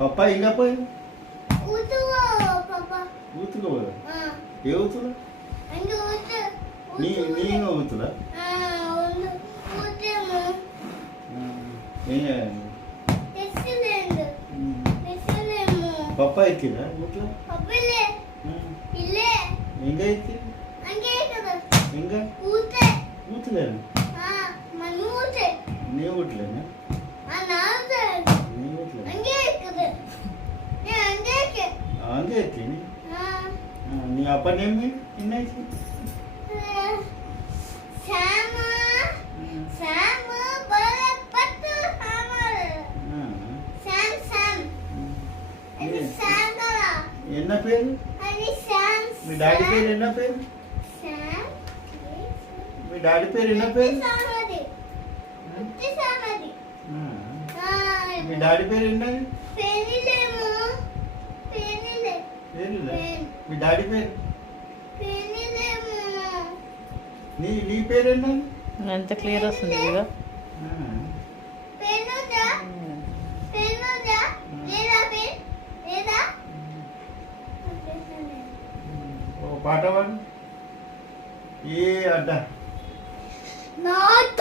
పప్పా ఇంకా పోయి ఊతువో పాపా ఊతుగా పోదా ఆ ఏ ఊతులా అందు ఊతు నీ ఊతులా ఆ ఊతు ఊతేమో తెస్సిలేండు తెస్సిలేమో పప్పా ఎక్కిరా ఊట్లా పప్పలే ఇల్లే ఇంకా ఎక్కి అంగే కదా ఇంకా ఊతే ఊతులేను ఆ మను ఊతే నీ ఊట్లేనా ఆ నాదే నీ ఊట్లే అంగే కదా నే అంగేకే అంగే ఎక్కి ఆ నీ అప్పనేమి ఇన్నాయి శ్యామ శ్యామ బల పట్టు హామర్ శ్యామ్ శ్యామ్ అది శ్యామ్ కదా ఎన్న పేరు అది శ్యామ్ మీ డాడీ పేరు ఎన్న పేరు శ్యామ్ మీ డాడీ పేరు ఎన్న పేరు సామది ఉత్తి సామది మీ డాడీ పేరు ఎన్నది పెనిలేమో పెనిలే పేరులే మీ డాడీ పేరు పెనిలేమో నీ పేరు ఎన్నది ఎంత క్లియర్ వస్తుంది ఇక పెనుదా పెనుదా లేదా పెన్ లేదా ఓ పాట పాడు ఏ అడ్డ నాట